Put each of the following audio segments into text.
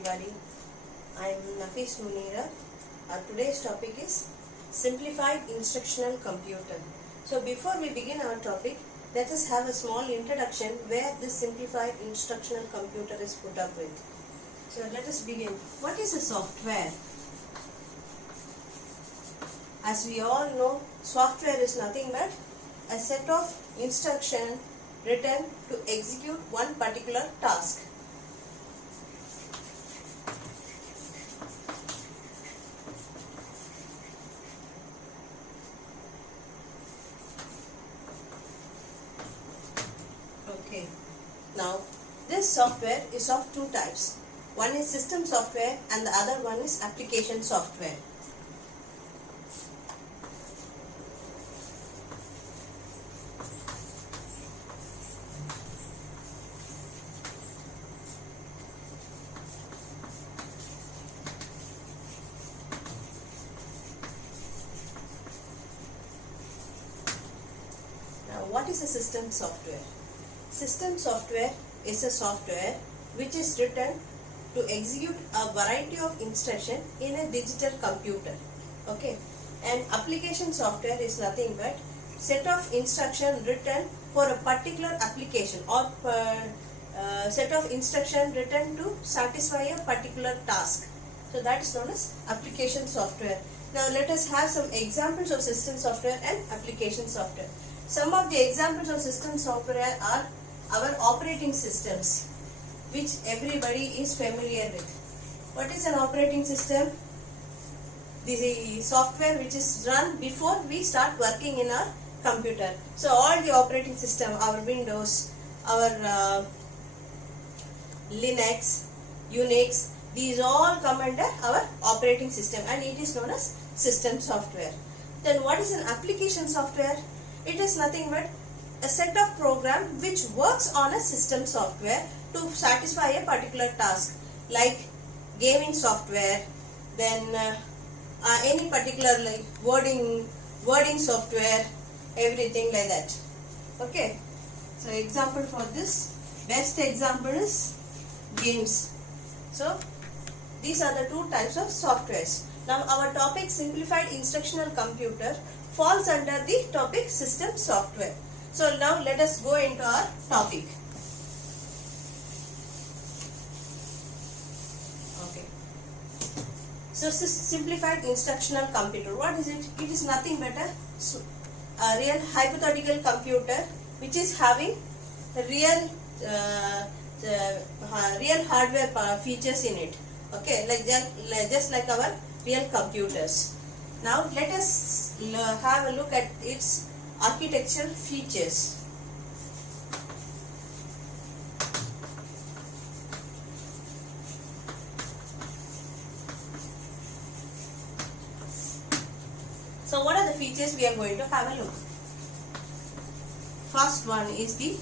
everybody. I am Nafis Munira. Today's topic is Simplified Instructional Computer. So before we begin our topic, let us have a small introduction where this Simplified Instructional Computer is put up with. So let us begin. What is a software? As we all know, software is nothing but a set of instructions written to execute one particular task. Okay. Now, this software is of two types. One is system software and the other one is application software. What is a system software? System software is a software which is written to execute a variety of instructions in a digital computer. Okay, and application software is nothing but set of instructions written for a particular application or set of instructions written to satisfy a particular task. So that is known as application software. Now let us have some examples of system software and application software. Some of the examples of system software are our operating systems, which everybody is familiar with. What is an operating system? The software which is run before we start working in our computer. So all the operating system, our Windows, our Linux, Unix, these all come under our operating system and it is known as system software. Then what is an application software? It is nothing but a set of programs which works on a system software to satisfy a particular task, like gaming software, then any particular like wording software, everything like that. Okay. So example for this, best example is games. So these are the two types of softwares. Now our topic simplified instructional computer falls under the topic system software. So now let us go into our topic. Okay. So simplified instructional computer. What is it? It is nothing but a real hypothetical computer which is having real real hardware features in it. Okay, just like our real computers. Now let us have a look at its architectural features. So what are the features we are going to have a look? First one is the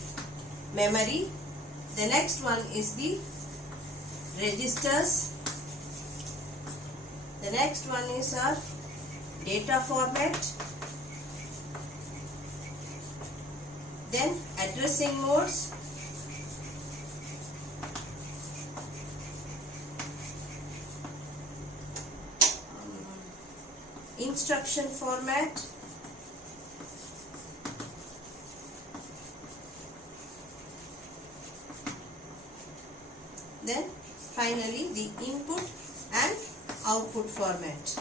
memory. The next one is the registers. The next one is our data format. Then addressing modes. Instruction format. Then finally the input and output format.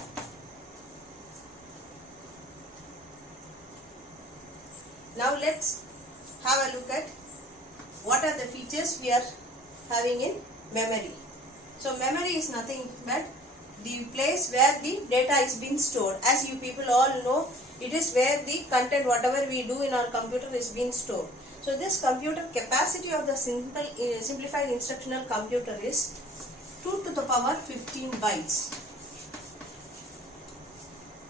Now let's have a look at what are the features we are having in memory. So memory is nothing but the place where the data is being stored. As you people all know, it is where the content, whatever we do in our computer, is being stored. So this computer capacity of the simplified instructional computer is 2 to the power 15 bytes.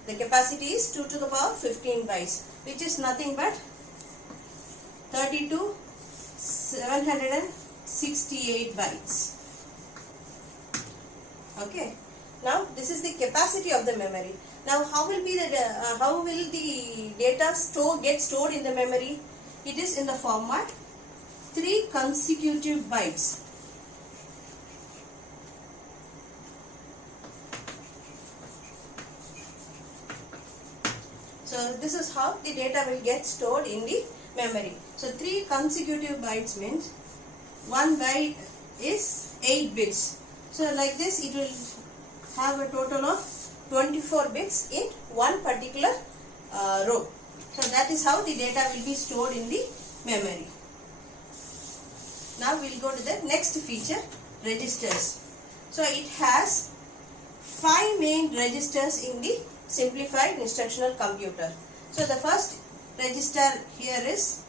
The capacity is 2 to the power 15 bytes, which is nothing but 32,768 bytes. Okay. Now this is the capacity of the memory. Now how will the data get stored in the memory? It is in the format 3 consecutive bytes. So this is how the data will get stored in the memory. So 3 consecutive bytes means 1 byte is 8 bits. So like this it will have a total of 24 bits in one particular row. So that is how the data will be stored in the memory. Now we will go to the next feature, registers. So it has 5 main registers in the simplified instructional computer. So the first register here is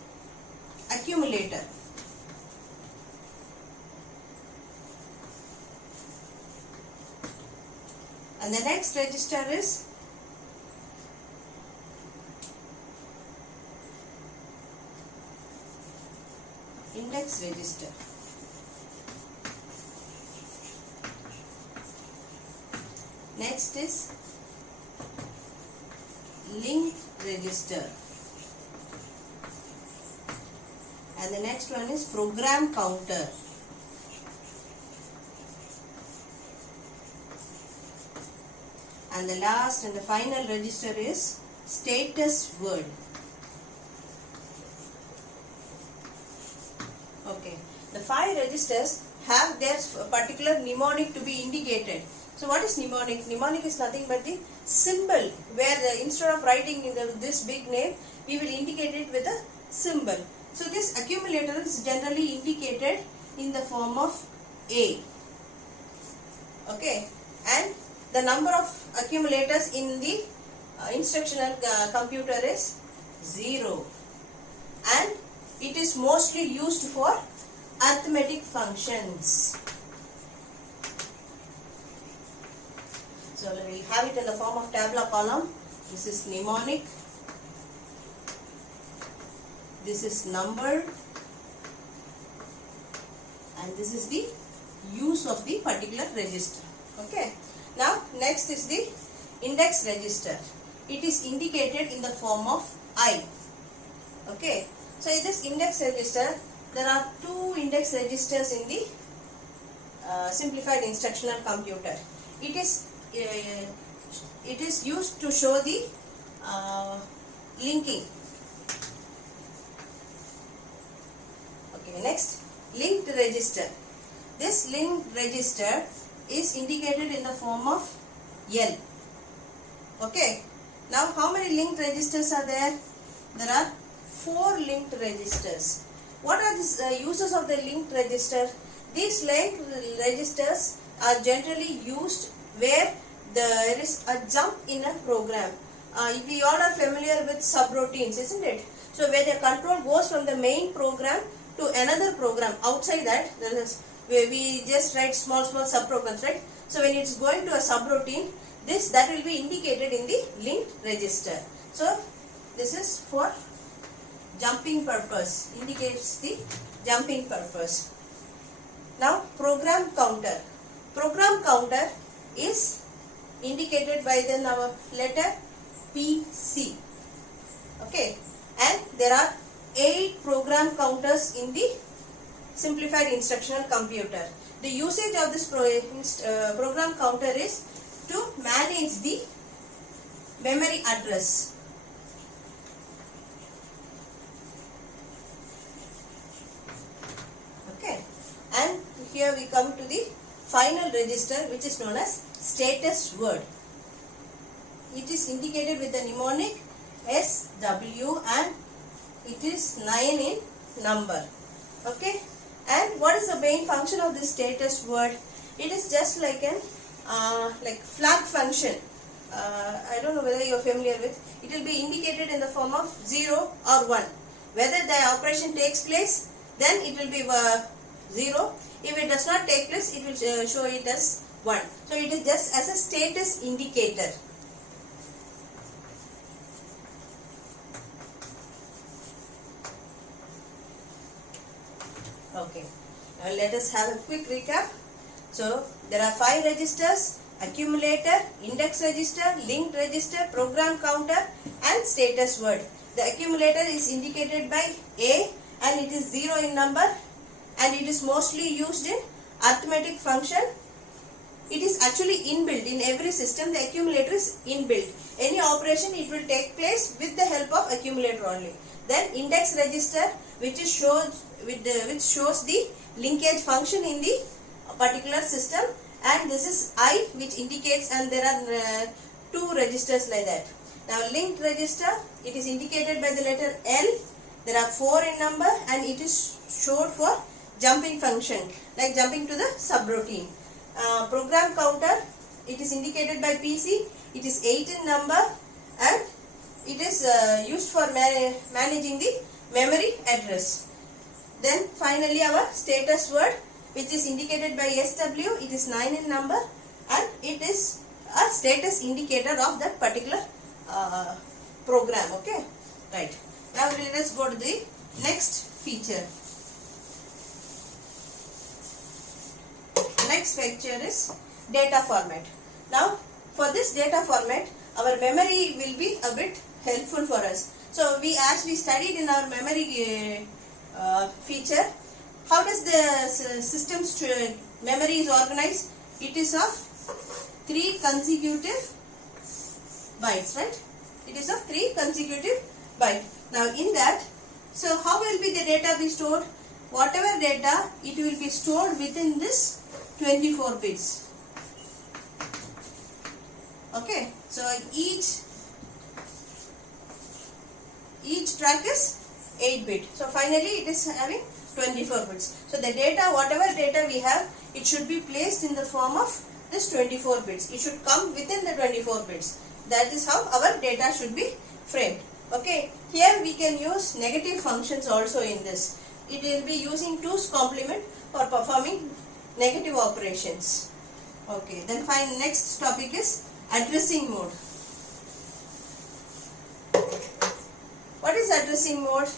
accumulator. And the next register is index register. Next is link register. And the next one is program counter. And the last and the final register is status word. Okay, the 5 registers have their particular mnemonic to be indicated. So what is mnemonic? Mnemonic is nothing but the symbol where instead of writing in this big name, we will indicate it with a symbol. So this accumulator is generally indicated in the form of A. Okay, and the number of accumulators in the instructional computer is 0, and it is mostly used for arithmetic functions. So we will have it in the form of tabular column. This is mnemonic, this is number, and this is the use of the particular register. Okay. Now next is the index register. It is indicated in the form of I. Okay. So in this index register, there are 2 index registers in the simplified instructional computer. It is used to show the linking. Okay, next, linked register. This linked register is indicated in the form of L. Okay. Now how many linked registers are there? There are 4 linked registers. What are the uses of the linked register? These linked registers are generally used where there is a jump in a program. We all are familiar with subroutines, isn't it? So where the control goes from the main program to another program, outside that there is where we just write small subprograms, right? So when it's going to a subroutine, that will be indicated in the linked register. So this is for jumping purpose, indicates the jumping purpose. Now program counter. Program counter is indicated by the letter PC. Okay, and there are 8 program counters in the simplified instructional computer. The usage of this program counter is to manage the memory address. Okay, and here we come to the final register, which is known as status word. It is indicated with the mnemonic SW and it is 9 in number. Okay, and what is the main function of this status word? It is just like an flag function. I don't know whether you are familiar with. It will be indicated in the form of 0 or 1. Whether the operation takes place, then it will be 0. If it does not take place, it will show it as 1. So it is just as a status indicator. Okay, now let us have a quick recap. So there are 5 registers: accumulator, index register, linked register, program counter and status word. The accumulator is indicated by A and it is 0 in number, and it is mostly used in arithmetic function it is actually inbuilt in every system. The accumulator is inbuilt. Any operation it will take place with the help of accumulator only. Then index register, which shows the linkage function in the particular system, and this is I, which indicates, and there are two registers like that. Now linked register, it is indicated by the letter L. There are 4 in number, and it is showed for jumping function, like jumping to the subroutine. Program counter, it is indicated by PC. It is 8 in number, and it is used for managing the memory address. Then finally our status word, which is indicated by SW. It is 9 in number, and it is a status indicator of that particular program. Okay, right. Now let us go to the next feature. Next feature is data format. Now for this data format, our memory will be a bit helpful for us. So as we studied in our memory feature, how does the system's memory is organized? It is of 3 consecutive bytes, right? It is of 3 consecutive bytes. Now in that, so how will be the data be stored? Whatever data, it will be stored within this 24 bits. Okay, so each track is 8 bit. So finally it is having 24 bits. So the data, whatever data we have, it should be placed in the form of this 24 bits. It should come within the 24 bits. That is how our data should be framed. Okay, here we can use negative functions also in this. It will be using 2's complement for performing negative operations. Okay, then fine. Next topic is addressing mode. What is addressing mode?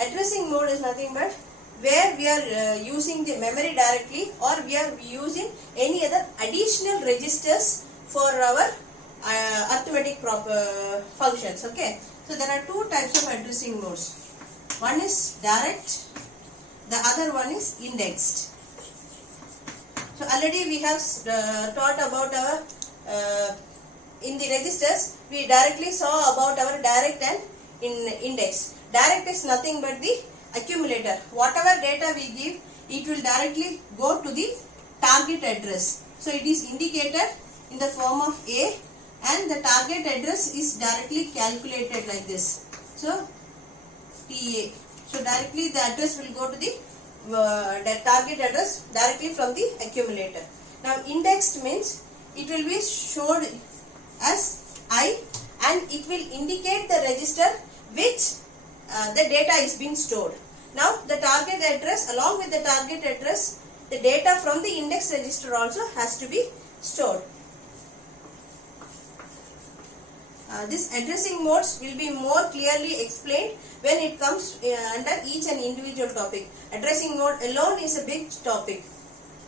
Addressing mode is nothing but where we are using the memory directly, or we are using any other additional registers for our arithmetic functions. Okay, so there are 2 types of addressing modes. One is direct, the other one is indexed. So already we have taught about our in the registers, we directly saw about our direct and index. Direct is nothing but the accumulator. Whatever data we give, it will directly go to the target address. So it is indicated in the form of A, and the target address is directly calculated like this. So TA. So directly the address will go to the target address directly from the accumulator. Now indexed means it will be showed as I, and it will indicate the register which the data is being stored. Now the target address, along with the target address, the data from the index register also has to be stored. This addressing modes will be more clearly explained when it comes under each and individual topic. Addressing mode alone is a big topic.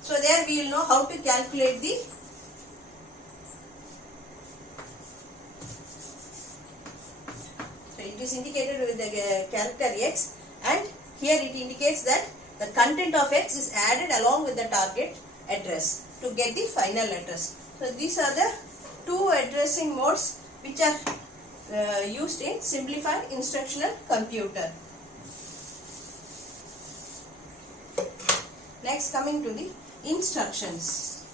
So there we will know how to calculate the it is indicated with the character X, and here it indicates that the content of X is added along with the target address to get the final address. So these are the 2 addressing modes which are used in simplified instructional computer. Next, coming to the instructions.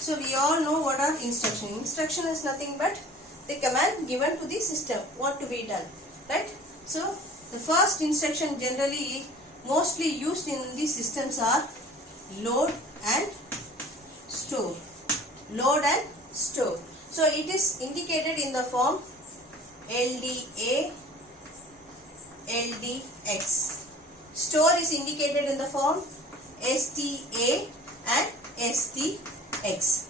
So we all know what are instructions. Instruction is nothing but the command given to the system, what to be done, right? So the first instruction generally mostly used in these systems are load and store. Load and store. So it is indicated in the form LDA, LDX. Store is indicated in the form STA and STX.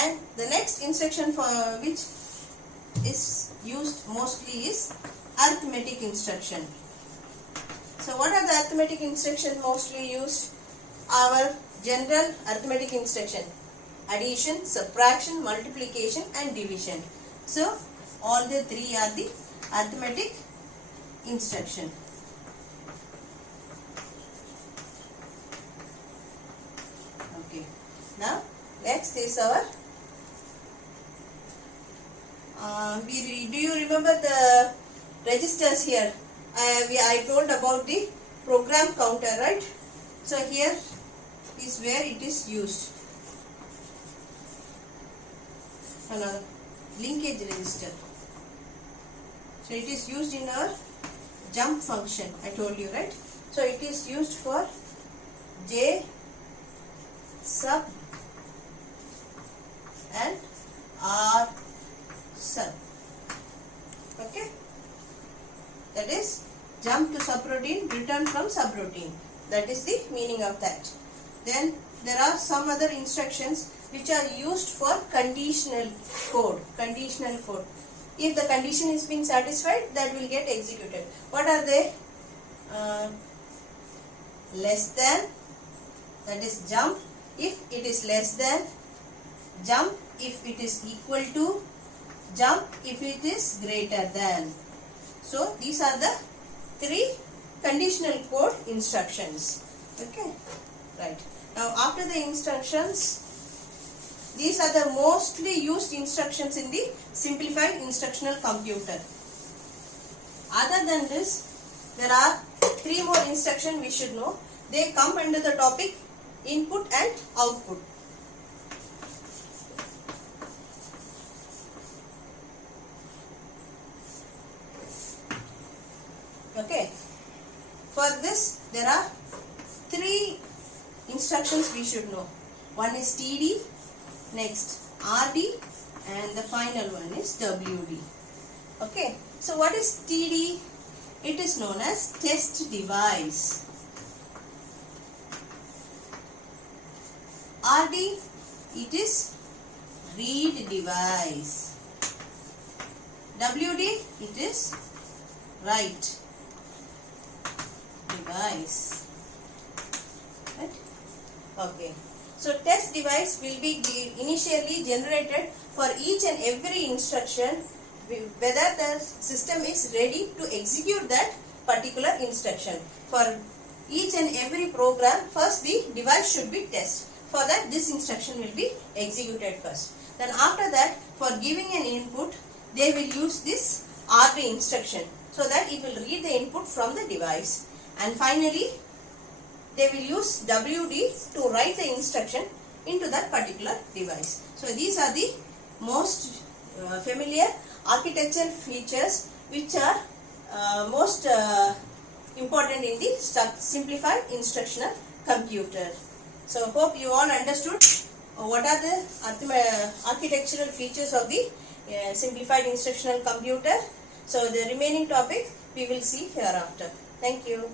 And the next instruction for which is used mostly is arithmetic instruction. So what are the arithmetic instructions mostly used? Our general arithmetic instruction: addition, subtraction, multiplication and division. So all the 3 are the arithmetic instruction. Now next is our do you remember the registers here? I told about the program counter, right? So here is where it is used. Another linkage register. So it is used in our jump function, I told you, right? So it is used for J sub and R sub. Okay, that is jump to subroutine, return from subroutine. That is the meaning of that. Then there are some other instructions which are used for conditional code. Conditional code. If the condition is being satisfied, that will get executed. What are they? Less than, that is jump if it is less than, jump if it is equal to, jump if it is greater than. So these are the three conditional code instructions. Okay, right. Now after the instructions, these are the mostly used instructions in the simplified instructional computer. Other than this, there are three more instructions we should know. They come under the topic input and output. Okay. For this, there are three instructions we should know. One is TD, next RD, and the final one is WD. Okay. So what is TD? It is known as test device. RD, it is read device. WD, it is write device. Right? Okay. So test device will be initially generated for each and every instruction, whether the system is ready to execute that particular instruction. For each and every program, first the device should be test. For that, this instruction will be executed first. Then after that, for giving an input, they will use this RD instruction, so that it will read the input from the device. And finally, they will use WD to write the instruction into that particular device. So these are the most familiar architectural features which are most important in the simplified instructional computer. So hope you all understood what are the architectural features of the simplified instructional computer. So the remaining topic we will see hereafter. Thank you.